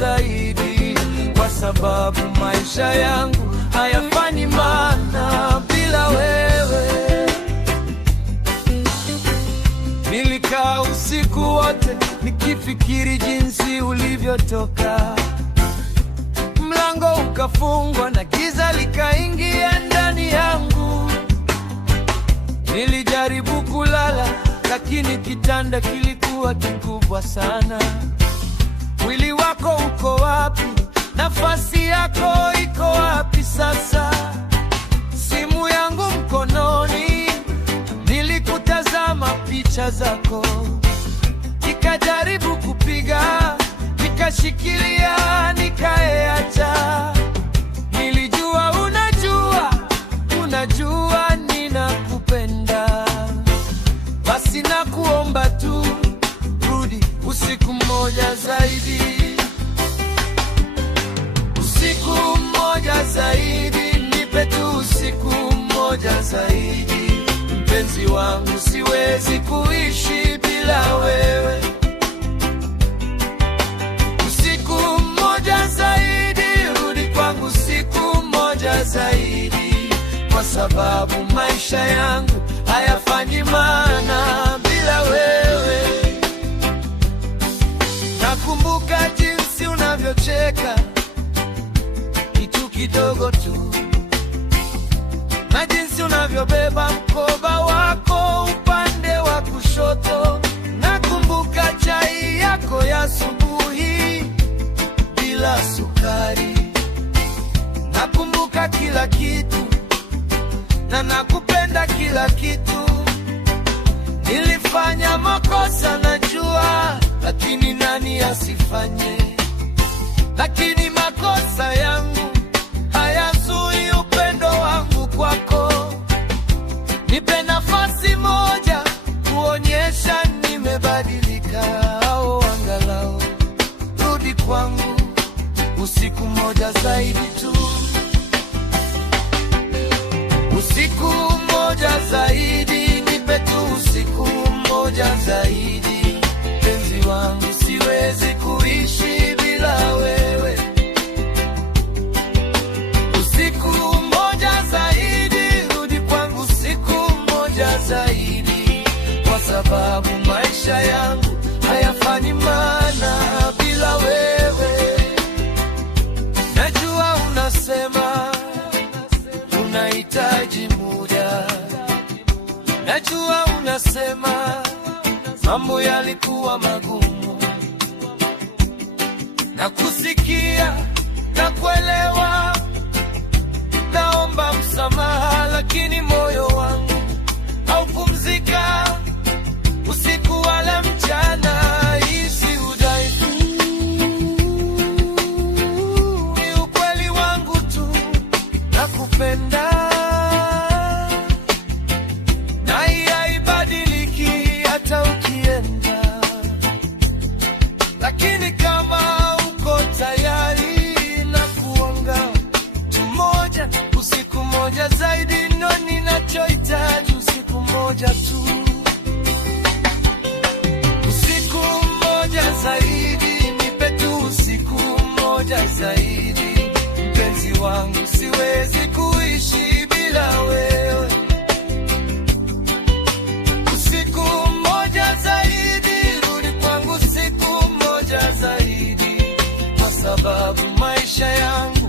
zaidi, kwa sababu maisha yangu hayafanyi maana bila wewe. Nilikaa usiku wote nikifikiri jinsi ulivyotoka, mlango ukafungwa na giza likaingia ndani yangu. Nilijaribu kulala, lakini kitanda kilikuwa kikubwa sana. Mwili wako uko wapi? Nafasi yako iko wapi sasa? Simu yangu mkononi, nilikutazama picha zako, nikajaribu kupiga, nikashikilia, nikaeacha. Nilijua unajua ninakupenda, basi nakuomba tu rudi usiku mmoja zaidi, usiku mmoja zaidi, nipe tu usiku mmoja zaidi. Mpenzi wangu, siwezi kuishi bila wewe. Usiku mmoja zaidi, rudi kwangu usiku mmoja zaidi, kwa sababu maisha yangu hayafanyi maana bila wewe. Nakumbuka jinsi unavyocheka kitu kidogo tu, na jinsi unavyobeba mkoba wako upande wa kushoto. Nakumbuka chai yako ya asubuhi bila sukari. Nakumbuka kila kitu na nakupenda kila kitu. Nilifanya makosa najua, lakini nani asifanye? Lakini makosa yangu hayazui upendo wangu kwako. Nipe nafasi moja kuonyesha nimebadilika, au angalau rudi kwangu usiku mmoja zaidi tu, usiku mmoja zaidi, nipe tu usiku mmoja zaidi. Mpenzi wangu, siwezi kuishi bila wewe. Usiku mmoja zaidi, rudi kwangu usiku mmoja zaidi, kwa sababu maisha yangu hayafanyi maana bila wewe. Najua unasema unahitaji muda, najua unasema mambo yalikuwa magumu, na kusikia na kuelewa. Naomba msamaha, lakini moyo wangu haupumzika usiku wala mchana. Hisi udhaifu ni ukweli wangu tu, nakupenda na haibadiliki hata ukienda. Lakini kama uko tayari, na kuonga tumoja usiku mmoja zaidi, ndo ninachohitaji, usiku mmoja tu, usiku mmoja zaidi, nipe tu usiku mmoja zaidi. Mpenzi wangu, siwezi kuishi bila wewe. Usiku mmoja zaidi, rudi kwangu usiku mmoja zaidi, kwa sababu maisha yangu